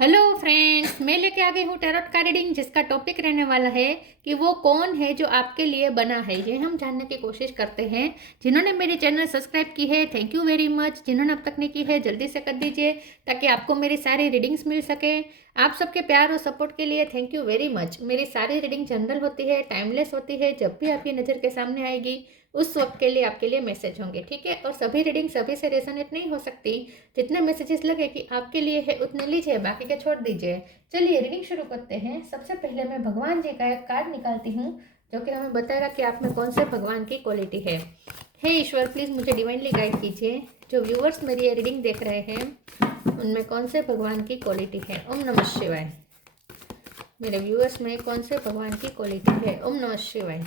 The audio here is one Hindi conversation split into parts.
हेलो फ्रेंड्स, मैं लेके आ गई हूँ टैरोट का रीडिंग जिसका टॉपिक रहने वाला है कि वो कौन है जो आपके लिए बना है। ये हम जानने की कोशिश करते हैं। जिन्होंने मेरी चैनल सब्सक्राइब की है, थैंक यू वेरी मच। जिन्होंने अब तक नहीं की है, जल्दी से कर दीजिए ताकि आपको मेरी सारी रीडिंग्स मिल सके। आप सबके प्यार और सपोर्ट के लिए थैंक यू वेरी मच। मेरी सारी रीडिंग जनरल होती है, टाइमलेस होती है। जब भी आपकी नज़र के सामने आएगी उस वक्त के लिए आपके लिए मैसेज होंगे, ठीक है। और सभी रीडिंग सभी से रेजोनेट नहीं हो सकती। जितने मैसेजेस लगे कि आपके लिए है उतने लीजिए, बाकी के छोड़ दीजिए। चलिए रीडिंग शुरू करते हैं। सबसे पहले मैं भगवान जी का एक कार्ड निकालती हूँ जो कि हमें बताएगा कि आप में कौन से भगवान की क्वालिटी है। हे ईश्वर, प्लीज़ मुझे डिवाइनली गाइड कीजिए। जो व्यूअर्स मेरी ये रीडिंग देख रहे हैं उनमें कौन से भगवान की क्वालिटी है। ओम नमः शिवाय। मेरे व्यूअर्स में कौन से भगवान की क्वालिटी है। ओम नमः शिवाय।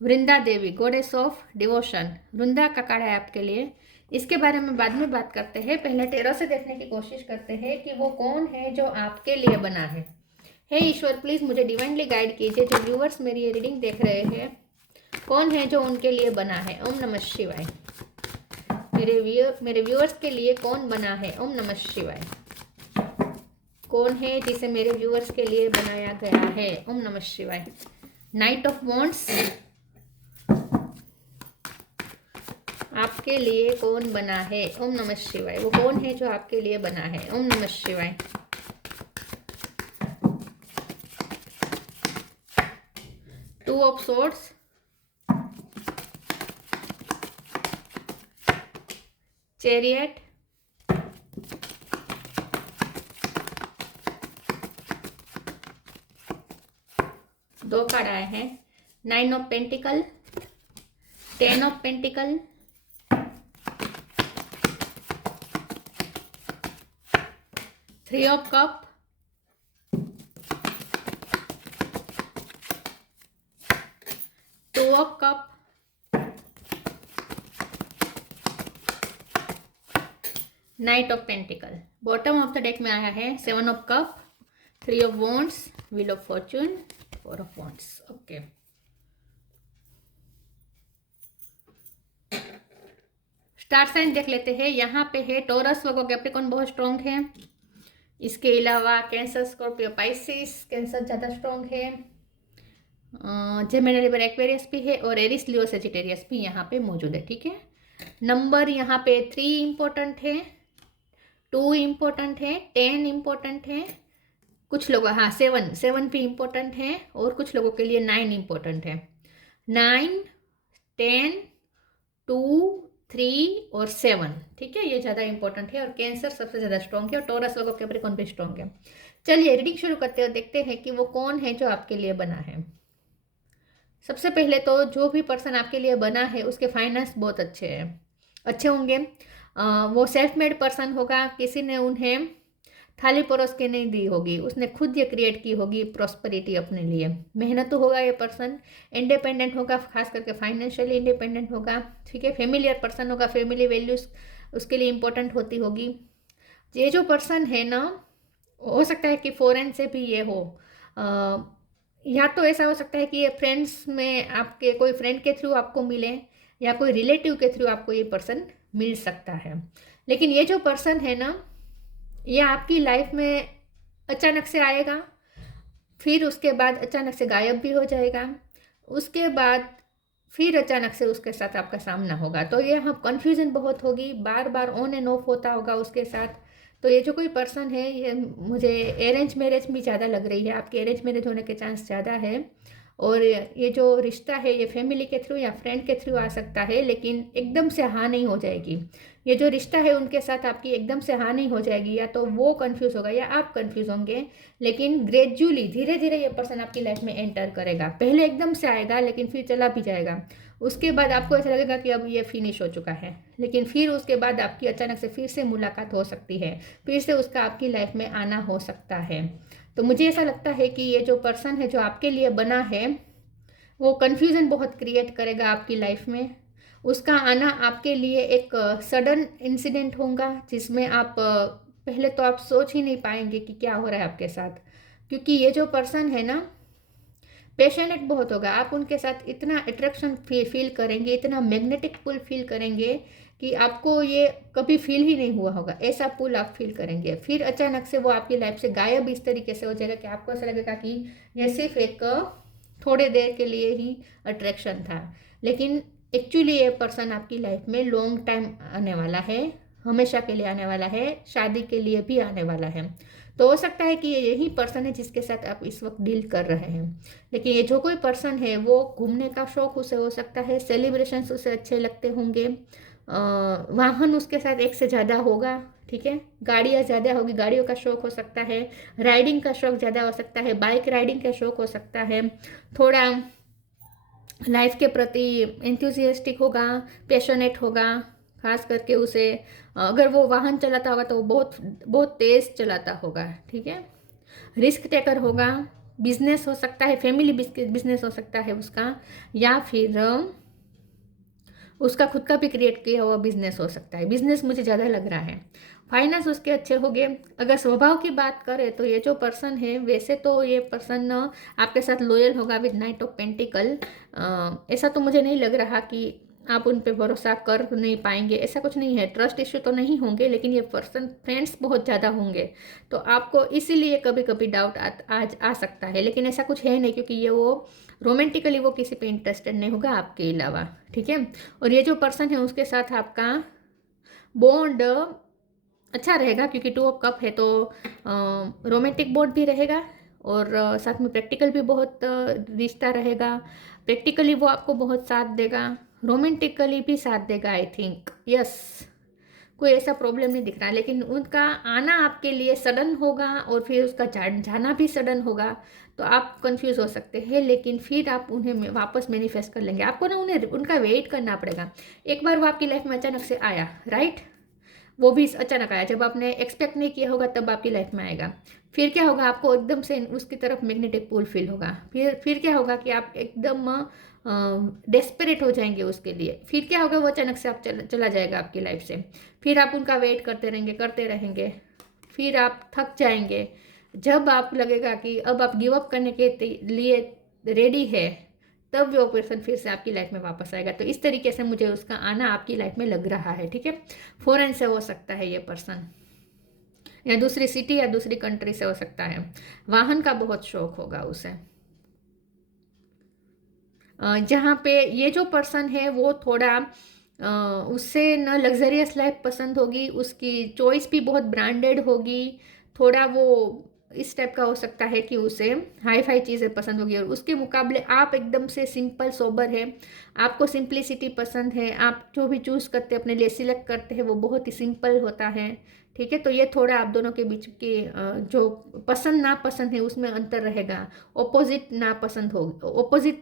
वृंदा देवी, गॉडेस ऑफ डिवोशन। वृंदा का कार्ड है आपके लिए। इसके बारे में बाद में बात करते हैं। पहले टेरो से देखने की कोशिश करते हैं कि वो कौन है जो आपके लिए बना है। हे ईश्वर, प्लीज़ मुझे डिवाइनली गाइड कीजिए। जो व्यूअर्स मेरी ये रीडिंग देख रहे हैं कौन है जो उनके लिए बना है। ओम नमः शिवाय। मेरे व्यूअर्स के लिए कौन बना है। ओम नमः शिवाय। कौन है जिसे मेरे व्यूअर्स के लिए बनाया गया है। ओम नमः शिवाय। नाइट ऑफ वॉन्ड्स, आपके लिए कौन बना है। ओम नमः शिवाय। वो कौन है जो आपके लिए बना है। ओम नमः शिवाय। टू ऑफ सोर्ड्स, चैरियट, दो कार्ड आए हैं। Nine of pentacle, ten of pentacle, three of cup, two of cup, knight of pentacle. Bottom of the deck में आया है seven of cup, three of wands, wheel of fortune, four of wands. Okay, star sign देख लेते हैं। यहाँ पे है टॉरस, वर्गो, कैप्रिकॉर्न बहुत स्ट्रॉन्ग है। इसके अलावा कैंसर, स्कॉर्पियो, पाइसिस। कैंसर ज़्यादा स्ट्रॉन्ग है। जेमिनी, लिबर, एक्वेरियस भी है और एरिस, लियो, सेजिटेरियस भी यहाँ पे मौजूद है, ठीक है। नंबर यहाँ पे 3 इम्पोर्टेंट है, 2 इम्पोर्टेंट है, 10 इम्पोर्टेंट है। कुछ लोग, हाँ, 7 भी इम्पोर्टेंट है और कुछ लोगों के लिए 9 इम्पोर्टेंट है। 9, 10, 2, 3 और 7, ठीक है, ये ज़्यादा इंपॉर्टेंट है। और कैंसर सबसे ज़्यादा स्ट्रॉन्ग है और टॉरस, लोगों, कैप्रिकॉर्न भी स्ट्रॉन्ग है। चलिए रीडिंग शुरू करते हैं, देखते हैं कि वो कौन है जो आपके लिए बना है। सबसे पहले तो जो भी पर्सन आपके लिए बना है उसके फाइनेंस बहुत अच्छे होंगे। वो सेल्फ मेड पर्सन होगा। किसी ने उन्हें थाली परोस के नहीं दी होगी, उसने खुद ये क्रिएट की होगी प्रॉस्पेरिटी अपने लिए। मेहनत तो होगा ये पर्सन। इंडिपेंडेंट होगा, खास करके फाइनेंशियली इंडिपेंडेंट होगा, ठीक है। फेमिलियर पर्सन होगा, फैमिली वैल्यूज उसके लिए इंपॉर्टेंट होती होगी। ये जो पर्सन है ना, हो सकता है कि फॉरेन से भी ये हो, या तो ऐसा हो सकता है कि ये फ्रेंड्स में आपके कोई फ्रेंड के थ्रू आपको मिले या कोई रिलेटिव के थ्रू आपको ये पर्सन मिल सकता है। लेकिन ये जो पर्सन है ना, ये आपकी लाइफ में अचानक से आएगा, फिर उसके बाद अचानक से गायब भी हो जाएगा, उसके बाद फिर अचानक से उसके साथ आपका सामना होगा। तो ये हम कन्फ्यूज़न बहुत होगी, बार बार ऑन एंड ऑफ होता होगा उसके साथ। तो ये जो कोई पर्सन है, ये मुझे अरेंज मैरिज भी ज़्यादा लग रही है। आपके अरेंज मैरिज होने के चांस ज़्यादा है। और ये जो रिश्ता है ये फैमिली के थ्रू या फ्रेंड के थ्रू आ सकता है, लेकिन एकदम से हाँ नहीं हो जाएगी। ये जो रिश्ता है उनके साथ आपकी एकदम से हाँ नहीं हो जाएगी, या तो वो कंफ्यूज होगा या आप कंफ्यूज होंगे। लेकिन ग्रेजुअली, धीरे धीरे ये पर्सन आपकी लाइफ में एंटर करेगा। पहले एकदम से आएगा लेकिन फिर चला भी जाएगा। उसके बाद आपको ऐसा लगेगा कि अब ये फिनिश हो चुका है, लेकिन फिर उसके बाद आपकी अचानक से फिर से मुलाकात हो सकती है, फिर से उसका आपकी लाइफ में आना हो सकता है। तो मुझे ऐसा लगता है कि ये जो पर्सन है जो आपके लिए बना है वो कन्फ्यूज़न बहुत क्रिएट करेगा आपकी लाइफ में। उसका आना आपके लिए एक सडन इंसिडेंट होगा जिसमें आप पहले तो आप सोच ही नहीं पाएंगे कि क्या हो रहा है आपके साथ, क्योंकि ये जो पर्सन है ना पैशनेट बहुत होगा। आप उनके साथ इतना अट्रैक्शन फील करेंगे, इतना मैग्नेटिक पुल फील करेंगे कि आपको ये कभी फील ही नहीं हुआ होगा, ऐसा पुल आप फील करेंगे। फिर अचानक से वो आपकी लाइफ से गायब इस तरीके से हो जाएगा कि आपको ऐसा लगेगा कि यह सिर्फ एक थोड़े देर के लिए ही अट्रैक्शन था, लेकिन एक्चुअली ये पर्सन आपकी लाइफ में लॉन्ग टाइम आने वाला है, हमेशा के लिए आने वाला है, शादी के लिए भी आने वाला है। तो हो सकता है कि ये यही पर्सन है जिसके साथ आप इस वक्त डील कर रहे हैं। लेकिन ये जो कोई पर्सन है वो घूमने का शौक उसे हो सकता है, सेलिब्रेशंस उसे अच्छे लगते होंगे, वाहन उसके साथ एक से ज़्यादा होगा, ठीक है, गाड़ियाँ ज़्यादा होगी, गाड़ियों का शौक हो सकता है, राइडिंग का शौक ज़्यादा हो सकता है, बाइक राइडिंग का शौक हो सकता है, थोड़ा लाइफ के प्रति एंथुजियास्टिक होगा, पैशनेट होगा। खास करके उसे अगर वो वाहन चलाता होगा तो वो बहुत बहुत तेज़ चलाता होगा, ठीक है। रिस्क टेकर होगा, बिजनेस हो सकता है, फैमिली बिजनेस हो सकता है उसका, या फिर उसका खुद का भी क्रिएट किया हुआ बिजनेस हो सकता है। बिजनेस मुझे ज़्यादा लग रहा है। फाइनेंस उसके अच्छे हो गए। अगर स्वभाव की बात करें तो ये जो पर्सन है, वैसे तो ये पर्सन आपके साथ लॉयल होगा विद नाइट ऑफ पेंटिकल। ऐसा तो मुझे नहीं लग रहा कि आप उन पे भरोसा कर नहीं पाएंगे, ऐसा कुछ नहीं है। ट्रस्ट इश्यू तो नहीं होंगे, लेकिन ये पर्सन फ्रेंड्स बहुत ज़्यादा होंगे, तो आपको इसीलिए कभी कभी डाउट आ सकता है, लेकिन ऐसा कुछ है नहीं, क्योंकि ये वो रोमांटिकली वो किसी पे इंटरेस्टेड नहीं होगा आपके अलावा, ठीक है। और ये जो पर्सन है उसके साथ आपका बॉन्ड अच्छा रहेगा, क्योंकि 2 ऑफ कप है तो रोमांटिक बॉन्ड भी रहेगा, और साथ में प्रैक्टिकल भी बहुत रिश्ता रहेगा। प्रैक्टिकली वो आपको बहुत साथ देगा, रोमांटिकली भी साथ देगा, आई थिंक, यस। कोई ऐसा प्रॉब्लम नहीं दिख रहा, लेकिन उनका आना आपके लिए सडन होगा और फिर उसका जाना भी सडन होगा, तो आप कंफ्यूज हो सकते हैं, लेकिन फिर आप उन्हें वापस मैनिफेस्ट कर लेंगे। आपको ना उन्हें उनका वेट करना पड़ेगा। एक बार वो आपकी लाइफ में अचानक से आया, राइट, वो भी अचानक आया, जब आपने एक्सपेक्ट नहीं किया होगा तब आपकी लाइफ में आएगा। फिर क्या होगा, आपको एकदम से उसकी तरफ मैग्नेटिक पुल फील होगा। फिर क्या होगा कि आप एकदम डेस्परेट हो जाएंगे उसके लिए। फिर क्या होगा, वो अचानक से आप चला जाएगा आपकी लाइफ से। फिर आप उनका वेट करते रहेंगे। फिर आप थक जाएंगे। जब आप लगेगा कि अब आप गिव अप करने के लिए रेडी है, तब वो पर्सन फिर से आपकी लाइफ में वापस आएगा। तो इस तरीके से मुझे उसका आना आपकी लाइफ में लग रहा है, ठीक है। फॉरेन से हो सकता है ये पर्सन, या दूसरी सिटी या दूसरी कंट्री से हो सकता है। वाहन का बहुत शौक होगा उसे। जहाँ पे ये जो पर्सन है वो थोड़ा उससे न लग्जरियस लाइफ पसंद होगी, उसकी चॉइस भी बहुत ब्रांडेड होगी। थोड़ा वो इस टाइप का हो सकता है कि उसे हाई फाई चीज़ें पसंद होगी, और उसके मुकाबले आप एकदम से सिंपल सोबर है, आपको सिंपलिसिटी पसंद है। आप जो भी चूज़ करते हैं, अपने लिए सिलेक्ट करते हैं, वो बहुत ही सिंपल होता है, ठीक है। तो ये थोड़ा आप दोनों के बीच के जो पसंद नापसंद है उसमें अंतर रहेगा। ऑपोजिट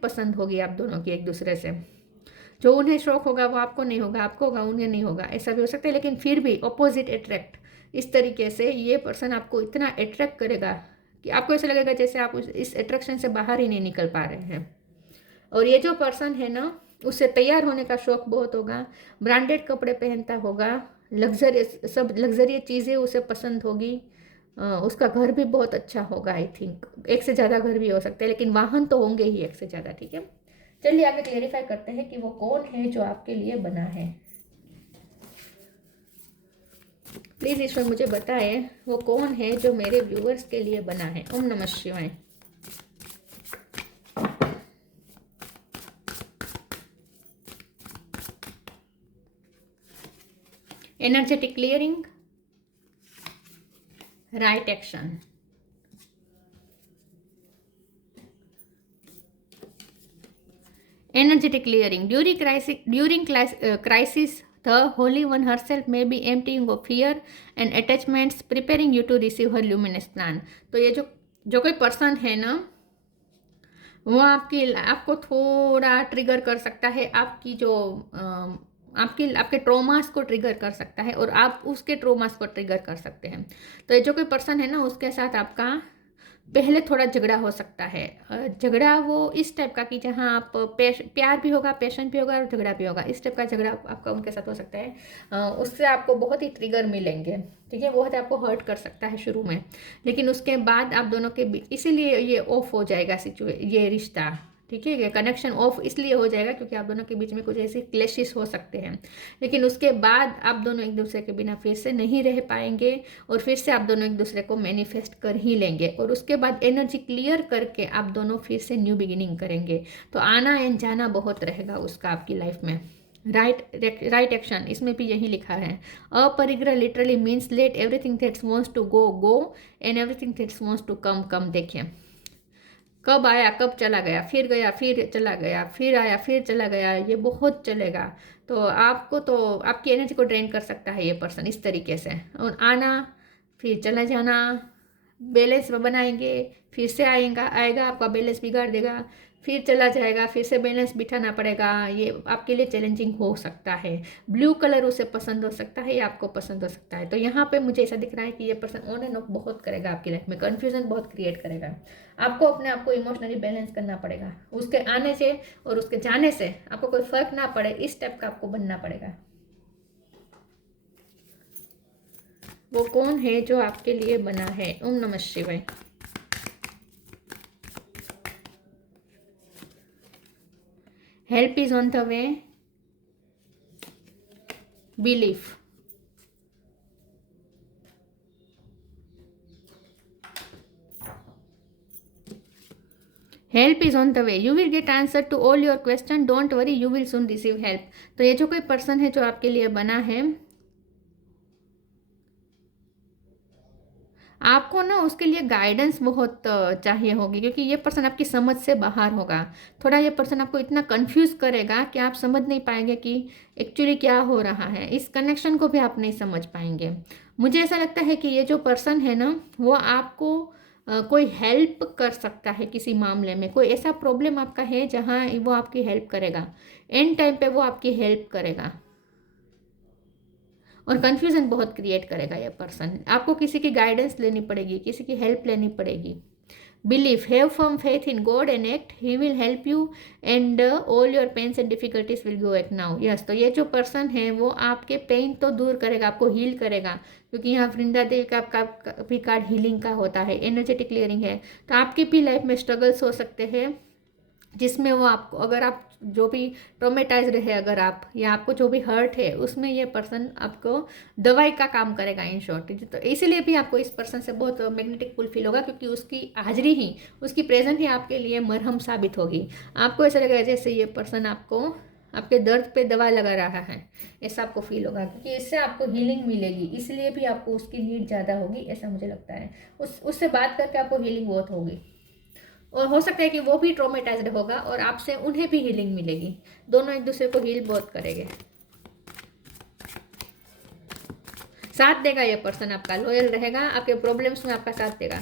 पसंद होगी आप दोनों की एक दूसरे से। जो उन्हें शौक होगा वो आपको नहीं होगा, आपको होगा उन्हें नहीं होगा, ऐसा भी हो सकता है। लेकिन फिर भी ऑपोजिट अट्रैक्ट, इस तरीके से ये पर्सन आपको इतना अट्रैक्ट करेगा कि आपको ऐसा लगेगा जैसे आप इस अट्रैक्शन से बाहर ही नहीं निकल पा रहे हैं। और ये जो पर्सन है ना, उससे तैयार होने का शौक बहुत होगा, ब्रांडेड कपड़े पहनता होगा, सब लग्जरी चीज़ें उसे पसंद होगी। उसका घर भी बहुत अच्छा होगा, आई थिंक एक से ज़्यादा घर भी हो सकते हैं, लेकिन वाहन तो होंगे ही एक से ज़्यादा, ठीक है। चलिए आगे क्लेरिफाई करते हैं कि वो कौन है जो आपके लिए बना है। प्लीज़ ईश्वर मुझे बताए वो कौन है जो मेरे व्यूअर्स के लिए बना है। ओम नमः शिवाय। Energetic clearing, right action. Energetic clearing. During crisis, the Holy One herself may be emptying of fear and attachments, preparing you to receive her luminous plan. तो ये जो कोई पर्सन है ना, वो आपको थोड़ा ट्रिगर कर सकता है, आपकी जो आपके ट्रोमास को ट्रिगर कर सकता है, और आप उसके ट्रोमास को ट्रिगर कर सकते हैं। तो ये जो कोई पर्सन है ना, उसके साथ आपका पहले थोड़ा झगड़ा हो सकता है। झगड़ा वो इस टाइप का कि जहाँ आप प्यार भी होगा, पैशन भी होगा और झगड़ा भी होगा, इस टाइप का झगड़ा आपका उनके साथ हो सकता है। उससे आपको बहुत ही ट्रिगर मिलेंगे, ठीक है, बहुत आपको हर्ट कर सकता है शुरू में, लेकिन उसके बाद आप दोनों के इसीलिए ये ऑफ हो जाएगा ये रिश्ता, ठीक है, ये कनेक्शन ऑफ इसलिए हो जाएगा क्योंकि आप दोनों के बीच में कुछ ऐसे क्लैशेस हो सकते हैं, लेकिन उसके बाद आप दोनों एक दूसरे के बिना फिर से नहीं रह पाएंगे और फिर से आप दोनों एक दूसरे को मैनिफेस्ट कर ही लेंगे और उसके बाद एनर्जी क्लियर करके आप दोनों फिर से न्यू बिगिनिंग करेंगे। तो आना एंड जाना बहुत रहेगा उसका आपकी लाइफ में। राइट एक्शन, इसमें भी यही लिखा है। Aparigraha literally means let everything that's wants to go go and everything that's wants to come come. देखिए कब आया कब चला गया फिर चला गया फिर आया फिर चला गया, ये बहुत चलेगा। तो आपकी एनर्जी को ड्रेन कर सकता है ये पर्सन इस तरीके से। और आना फिर चला जाना, बैलेंस बनाएंगे, फिर से आएगा आपका बैलेंस बिगाड़ देगा, फिर चला जाएगा, फिर से बैलेंस बिठाना पड़ेगा। ये आपके लिए चैलेंजिंग हो सकता है। ब्लू कलर उसे पसंद हो सकता है या आपको पसंद हो सकता है। तो यहाँ पे मुझे ऐसा दिख रहा है कि ये पर्सन ऑन एंड ऑफ बहुत करेगा आपकी लाइफ में, कन्फ्यूजन बहुत क्रिएट करेगा। आपको अपने आप को इमोशनली बैलेंस करना पड़ेगा। उसके आने से और उसके जाने से आपको कोई फर्क ना पड़े, इस टाइप का आपको बनना पड़ेगा। वो कौन है जो आपके लिए बना है? ओम नमः शिवाय। Help is on the way, belief, help is on the way, you will get answer to all your question, don't worry, you will soon receive help. तो ये जो कोई पर्सन है जो आपके लिए बना है, आपको ना उसके लिए गाइडेंस बहुत चाहिए होगी, क्योंकि ये पर्सन आपकी समझ से बाहर होगा। थोड़ा ये पर्सन आपको इतना कंफ्यूज करेगा कि आप समझ नहीं पाएंगे कि एक्चुअली क्या हो रहा है। इस कनेक्शन को भी आप नहीं समझ पाएंगे। मुझे ऐसा लगता है कि ये जो पर्सन है ना, वो आपको कोई हेल्प कर सकता है किसी मामले में। कोई ऐसा प्रॉब्लम आपका है जहाँ वो आपकी हेल्प करेगा, एंड टाइम पे वो आपकी हेल्प करेगा। और कन्फ्यूजन बहुत क्रिएट करेगा ये पर्सन। आपको किसी की गाइडेंस लेनी पड़ेगी, किसी की हेल्प लेनी पड़ेगी। Belief, have firm faith in God and act, he will help you and all your pains and difficulties will go act now. Yes, तो ये जो पर्सन है वो आपके पेन तो दूर करेगा, आपको हील करेगा, क्योंकि यहाँ वृंदा देवी का भी कार्ड हीलिंग का होता है, एनर्जेटिक क्लियरिंग है। तो आपकी भी लाइफ में स्ट्रगल्स हो सकते हैं जिसमें वो आपको, अगर आप जो भी ट्रोमेटाइज्ड है, अगर आप या आपको जो भी हर्ट है, उसमें ये पर्सन आपको दवाई का काम करेगा इन शॉर्ट। तो इसीलिए भी आपको इस पर्सन से बहुत मैग्नेटिक पुल फील होगा, क्योंकि उसकी हाजिरी ही, उसकी प्रेजेंस ही आपके लिए मरहम साबित होगी। आपको ऐसा लगेगा जैसे ये पर्सन आपको आपके दर्द पे दवा लगा रहा है, ऐसा आपको फील होगा, क्योंकि इससे आपको हीलिंग मिलेगी। इसलिए भी आपको उसकी नीड ज़्यादा होगी, ऐसा मुझे लगता है। उससे बात करके आपको हीलिंग बहुत होगी, और हो सकता है कि वो भी ट्रॉमेटाइज्ड होगा और आपसे उन्हें भी हीलिंग मिलेगी। दोनों एक दूसरे को हील बहुत करेंगे। साथ देगा ये पर्सन, आपका लॉयल रहेगा, आपके प्रॉब्लम्स में आपका साथ देगा।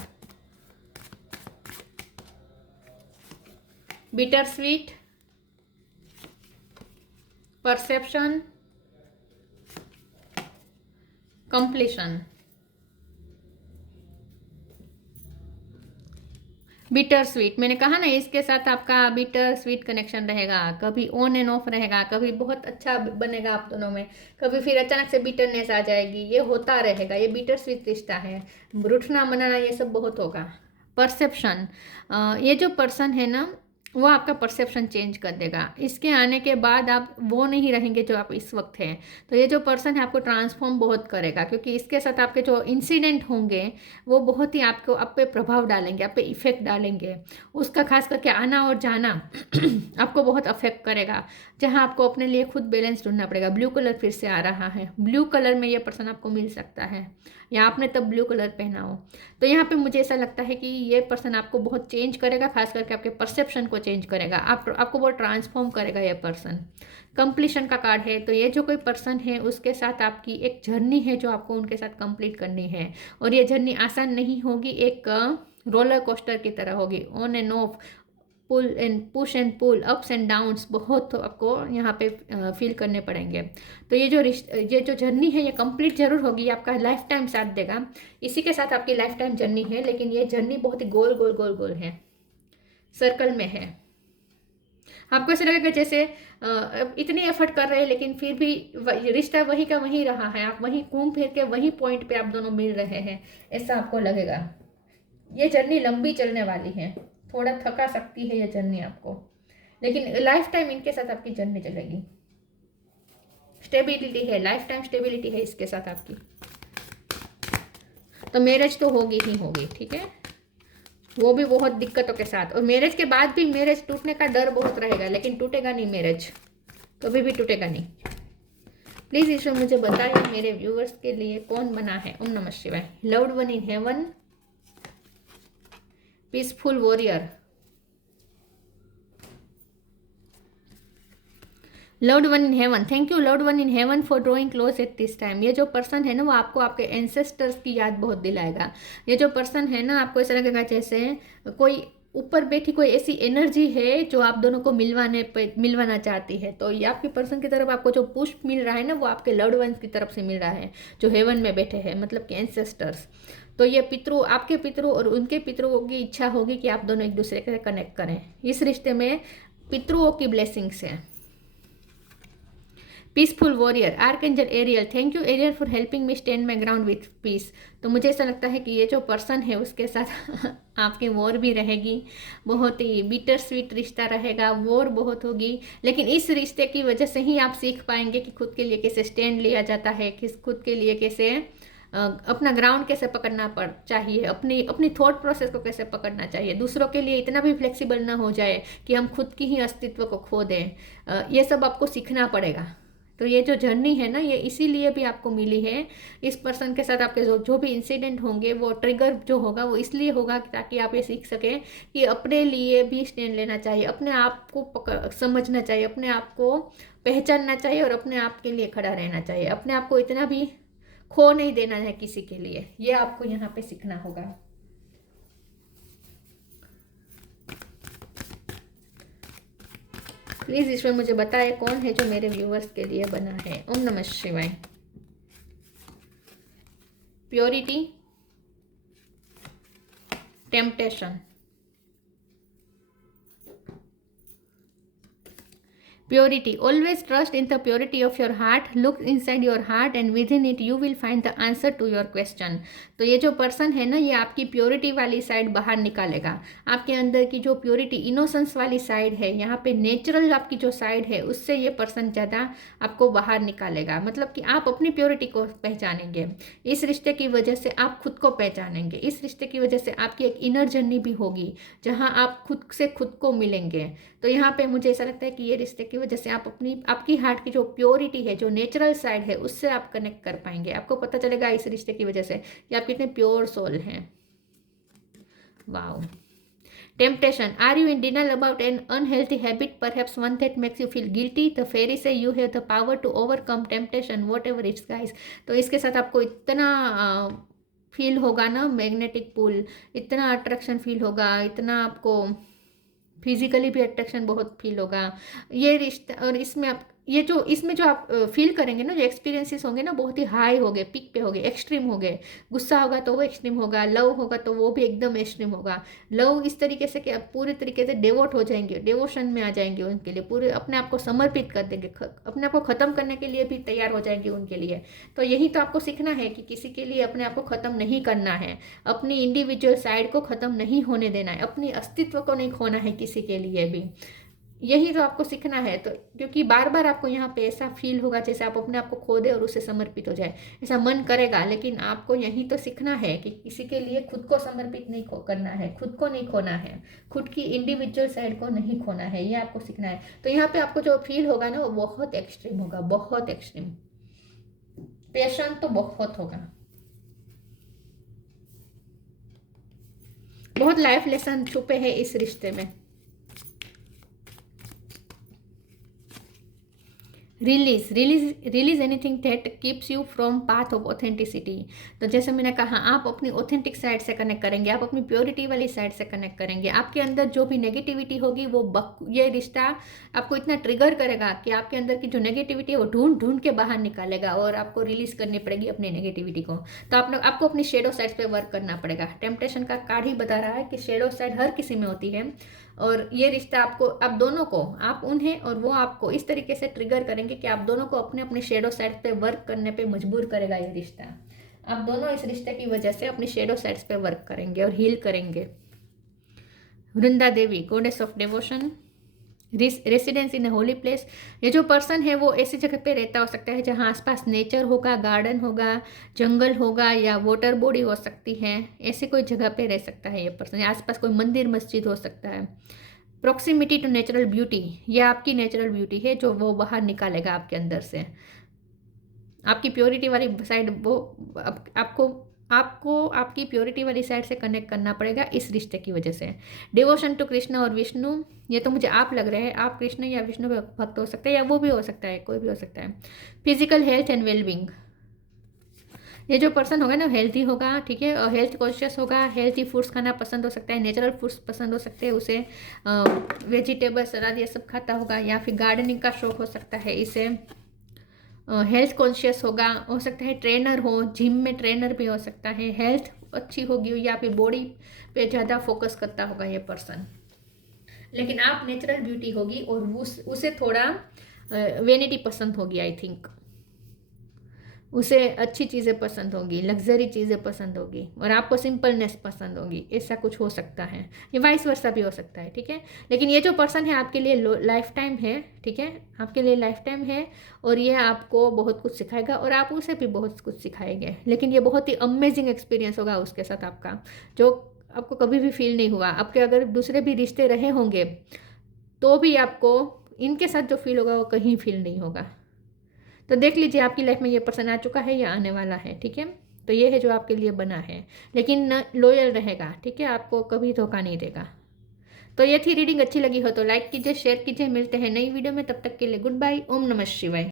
Bitter sweet, perception, completion. Bitter sweet, मैंने कहा ना, इसके साथ आपका बिटर स्वीट कनेक्शन रहेगा। कभी ऑन एंड ऑफ रहेगा, कभी बहुत अच्छा बनेगा आप दोनों में, कभी फिर अचानक से बिटरनेस आ जाएगी। ये होता रहेगा, ये बिटर स्वीट रिश्ता है। रूठना मनाना ये सब बहुत होगा। परसेप्शन, ये जो पर्सन है ना, वो आपका परसेप्शन चेंज कर देगा। इसके आने के बाद आप वो नहीं रहेंगे जो आप इस वक्त हैं। तो ये जो पर्सन है आपको ट्रांसफॉर्म बहुत करेगा, क्योंकि इसके साथ आपके जो इंसिडेंट होंगे वो बहुत ही आपको आप पे प्रभाव डालेंगे, आप पे इफेक्ट डालेंगे। उसका खास करके आना और जाना आपको बहुत अफेक्ट करेगा, जहाँ आपको अपने लिए खुद बैलेंस ढूंढना पड़ेगा। ब्लू कलर फिर से आ रहा है, ब्लू कलर में ये पर्सन आपको मिल सकता है, या आपने तब ब्लू कलर पहना हो। तो यहाँ पे मुझे ऐसा लगता है कि ये पर्सन आपको बहुत चेंज करेगा, खास करके आपके परसेप्शन को चेंज करेगा, आपको बहुत ट्रांसफॉर्म करेगा ये पर्सन। कंप्लीशन का कार्ड है, तो ये जो कोई पर्सन है उसके साथ आपकी एक जर्नी है जो आपको उनके साथ कंप्लीट करनी है। और ये जर्नी आसान नहीं होगी, एक रोलर कोस्टर की तरह होगी, on and off, push and pull, ups and downs बहुत आपको यहाँ पे फील करने पड़ेंगे। तो ये जो जर्नी है ये कंप्लीट जरूर होगी, आपका लाइफ टाइम साथ देगा। इसी के साथ आपकी लाइफ टाइम जर्नी है, लेकिन ये जर्नी बहुत ही गोल गोल गोल गोल है, सर्कल में है। आपको ऐसा लगेगा जैसे इतनी एफर्ट कर रहे हैं लेकिन फिर भी रिश्ता वही का वही रहा है, आप वही घूम फिर के वही पॉइंट पे आप दोनों मिल रहे हैं, ऐसा आपको लगेगा। ये जर्नी लंबी चलने वाली है, थोड़ा थका सकती है ये जर्नी आपको, लेकिन लाइफ टाइम इनके साथ आपकी जर्नी चलेगी। स्टेबिलिटी है, लाइफ टाइम स्टेबिलिटी है इसके साथ आपकी। तो मैरिज तो होगी ही होगी, ठीक है, वो भी बहुत दिक्कतों के साथ। और मैरिज के बाद भी मैरिज टूटने का डर बहुत रहेगा, लेकिन टूटेगा नहीं मैरिज, कभी भी टूटेगा नहीं। प्लीज ईश्वर मुझे बताइए मेरे व्यूअर्स के लिए कौन बना है। ओम नमः शिवाय। Loved one in heaven, peaceful warrior, loved one in heaven. Thank you loved one in heaven for drawing close at this time. ये जो पर्सन है ना वो आपको आपके एंसेस्टर्स की याद बहुत दिलाएगा। ये जो पर्सन है ना आपको ऐसा लगेगा जैसे कोई ऊपर बैठी कोई ऐसी एनर्जी है जो आप दोनों को मिलवाना चाहती है। तो ये आपके पर्सन की तरफ आपको जो पुश मिल रहा है ना वो आपके लव्ड वंस की तरफ से मिल रहा है, जो हेवन में बैठे हैं, मतलब कि एंसेस्टर्स। तो ये पितरों, आपके पितरों और उनके पितरों की इच्छा होगी कि आप दोनों एक दूसरे से कनेक्ट करें। इस रिश्ते में पितरों की ब्लेसिंग्स है। Peaceful warrior, archangel Ariel. Thank you Ariel for helping me stand my ground with peace. तो मुझे ऐसा लगता है कि ये जो पर्सन है उसके साथ आपकी वॉर भी रहेगी, बहुत ही बिटर स्वीट रिश्ता रहेगा, वॉर बहुत होगी, लेकिन इस रिश्ते की वजह से ही आप सीख पाएंगे कि खुद के लिए कैसे स्टैंड लिया जाता है, खुद के लिए कैसे अपना ग्राउंड कैसे पकड़ना चाहिए, अपनी थॉट प्रोसेस को कैसे पकड़ना चाहिए, दूसरों के लिए इतना भी फ्लेक्सिबल ना हो जाए कि हम खुद की ही अस्तित्व को खो दें। ये सब आपको सीखना पड़ेगा। तो ये जो जर्नी है ना ये इसीलिए भी आपको मिली है। इस पर्सन के साथ आपके जो भी इंसिडेंट होंगे वो ट्रिगर जो होगा वो इसलिए होगा ताकि आप ये सीख सकें कि अपने लिए भी स्टैंड लेना चाहिए, अपने आप को समझना चाहिए, अपने आप को पहचानना चाहिए और अपने आप के लिए खड़ा रहना चाहिए। अपने आप को इतना भी खो नहीं देना है किसी के लिए, ये आपको यहाँ पे सीखना होगा। प्लीज ईश्वर मुझे बताए कौन है जो मेरे व्यूअर्स के लिए बना है। ओम नमः शिवाय। Purity, temptation. Purity. Always trust in the purity of your heart. Look inside your heart and within it you will find the answer to your question. तो ये जो पर्सन है ना ये आपकी प्योरिटी वाली साइड बाहर निकालेगा। आपके अंदर की जो प्योरिटी, इनोसेंस वाली साइड है, यहाँ पे नेचुरल आपकी जो साइड है उससे ये पर्सन ज़्यादा आपको बाहर निकालेगा। मतलब कि आप अपनी प्योरिटी को पहचानेंगे, इस रिश्ते की वजह से आप खुद को पहचानेंगे, इस रिश्ते की वजह से आपकी एक इनर जर्नी भी होगी जहाँ आप खुद से खुद को मिलेंगे। तो यहाँ पे मुझे ऐसा लगता है कि ये रिश्ते की वजह से आप आपकी हार्ट की जो प्योरिटी है, जो नेचुरल साइड है, उससे आप कनेक्ट कर पाएंगे। आपको पता चलेगा इस रिश्ते की वजह से कि आप कितने प्योर सोल हैं। Wow. Temptation, are you in denial about an unhealthy habit, perhaps one that makes you feel guilty. The fairy says you have the power to overcome temptation whatever it's guys. तो इसके साथ आपको इतना फील होगा ना, मैग्नेटिक पुल, इतना अट्रैक्शन फील होगा, इतना आपको फिजिकली भी अट्रैक्शन बहुत फील होगा ये रिश्ता। और इसमें जो आप फील करेंगे ना, जो एक्सपीरियंसेस होंगे ना बहुत ही हाई होंगे, पीक पे होंगे, एक्सट्रीम होंगे। गुस्सा होगा तो वो एक्सट्रीम होगा, लव होगा तो वो भी एकदम एक्सट्रीम होगा। लव इस तरीके से कि आप पूरे तरीके से डिवोट हो जाएंगे, डिवोशन में आ जाएंगे उनके लिए, पूरे अपने आप को समर्पित कर देंगे, अपने आप को ख़त्म करने के लिए भी तैयार हो जाएंगे उनके लिए। तो यही तो आपको सीखना है कि किसी के लिए अपने आप को ख़त्म नहीं करना है, अपनी इंडिविजुअल साइड को ख़त्म नहीं होने देना है, अपनी अस्तित्व को नहीं खोना है किसी के लिए भी। यही तो आपको सीखना है। तो क्योंकि बार बार आपको यहाँ पे ऐसा फील होगा जैसे आप अपने आप को खो दे और उसे समर्पित हो जाए, ऐसा मन करेगा। लेकिन आपको यही तो सीखना है कि किसी के लिए खुद को समर्पित नहीं करना है, खुद को नहीं खोना है, खुद की इंडिविजुअल साइड को नहीं खोना है, ये आपको सीखना है। तो यहाँ पे आपको जो फील होगा ना वो बहुत एक्सट्रीम होगा, बहुत एक्सट्रीम। पैशन तो बहुत होगा, बहुत लाइफ लेसन छुपे हैं इस रिश्ते में। Release anything that keeps you from path of authenticity. तो जैसे मैंने कहा, आप अपनी ऑथेंटिक साइड से कनेक्ट करेंगे, आप अपनी प्योरिटी वाली साइड से कनेक्ट करेंगे। आपके अंदर जो भी नेगेटिविटी होगी ये रिश्ता आपको इतना ट्रिगर करेगा कि आपके अंदर की जो नेगेटिविटी है वो ढूंढ ढूंढ के बाहर निकालेगा और आपको रिलीज करनी पड़ेगी अपनी नेगेटिविटी को। तो आपको अपनी शेडो साइड पे वर्क करना पड़ेगा। टेम्पटेशन का कार्ड ही बता रहा है कि शेडो साइड हर किसी में होती है, और ये रिश्ता आप दोनों को, आप उन्हें और वो आपको इस तरीके से ट्रिगर करेंगे कि आप दोनों को अपने अपने शेडो साइड पे वर्क करने पे मजबूर करेगा ये रिश्ता। आप दोनों इस रिश्ते की वजह से अपनी शेडो साइड्स पे वर्क करेंगे और हील करेंगे। Vrinda Devi, goddess of devotion, residence in holy place. ये जो पर्सन है वो ऐसी जगह पे रहता हो सकता है जहाँ आसपास नेचर होगा, गार्डन होगा, जंगल होगा, या वाटर बॉडी हो सकती है। ऐसे कोई जगह पे रह सकता है ये पर्सन। आसपास कोई मंदिर मस्जिद हो सकता है। प्रॉक्सिमिटी टू नेचुरल ब्यूटी, ये आपकी नेचुरल ब्यूटी है जो वो बाहर निकालेगा आपके अंदर से। आपकी प्योरिटी वाली साइड वो आपको आपकी प्योरिटी वाली साइड से कनेक्ट करना पड़ेगा इस रिश्ते की वजह से। डिवोशन टू कृष्ण और विष्णु, ये तो मुझे आप लग रहे हैं, आप कृष्ण या विष्णु भक्त हो सकते हैं, या वो भी हो सकता है, कोई भी हो सकता है। फिजिकल हेल्थ एंड वेलबींग, ये जो पर्सन होगा ना हेल्थी होगा, ठीक है, और हेल्थ कॉन्शियस होगा। हेल्थी फूड्स खाना पसंद हो सकता है, नेचुरल फूड्स पसंद हो सकते हैं उसे, वेजिटेबल सलाद ये सब खाता होगा, या फिर गार्डनिंग का शौक हो सकता है इसे। हेल्थ कॉन्शियस होगा, हो सकता है ट्रेनर हो, जिम में ट्रेनर भी हो सकता है। हेल्थ अच्छी होगी या फिर बॉडी पे ज़्यादा फोकस करता होगा ये पर्सन। लेकिन आप नेचुरल ब्यूटी होगी और उसे थोड़ा वेनिटी पसंद होगी, आई थिंक उसे अच्छी चीज़ें पसंद होगी, लग्जरी चीज़ें पसंद होगी, और आपको सिंपलनेस पसंद होगी। ऐसा कुछ हो सकता है, ये वाइस वर्सा भी हो सकता है, ठीक है। लेकिन ये जो पर्सन है आपके लिए लाइफ टाइम है, ठीक है, आपके लिए लाइफ टाइम है, और ये आपको बहुत कुछ सिखाएगा और आप उसे भी बहुत कुछ सिखाएंगे। लेकिन ये बहुत ही अमेजिंग एक्सपीरियंस होगा उसके साथ आपका, जो आपको कभी भी फील नहीं हुआ। आपके अगर दूसरे भी रिश्ते रहे होंगे तो भी आपको इनके साथ जो फील होगा वो कहीं फील नहीं होगा। तो देख लीजिए आपकी लाइफ में ये पर्सन आ चुका है या आने वाला है, ठीक है। तो ये है जो आपके लिए बना है, लेकिन लॉयल रहेगा, ठीक है, आपको कभी धोखा नहीं देगा। तो ये थी रीडिंग। अच्छी लगी हो तो लाइक कीजिए, शेयर कीजिए। मिलते हैं नई वीडियो में, तब तक के लिए गुड बाय। ओम नमः शिवाय।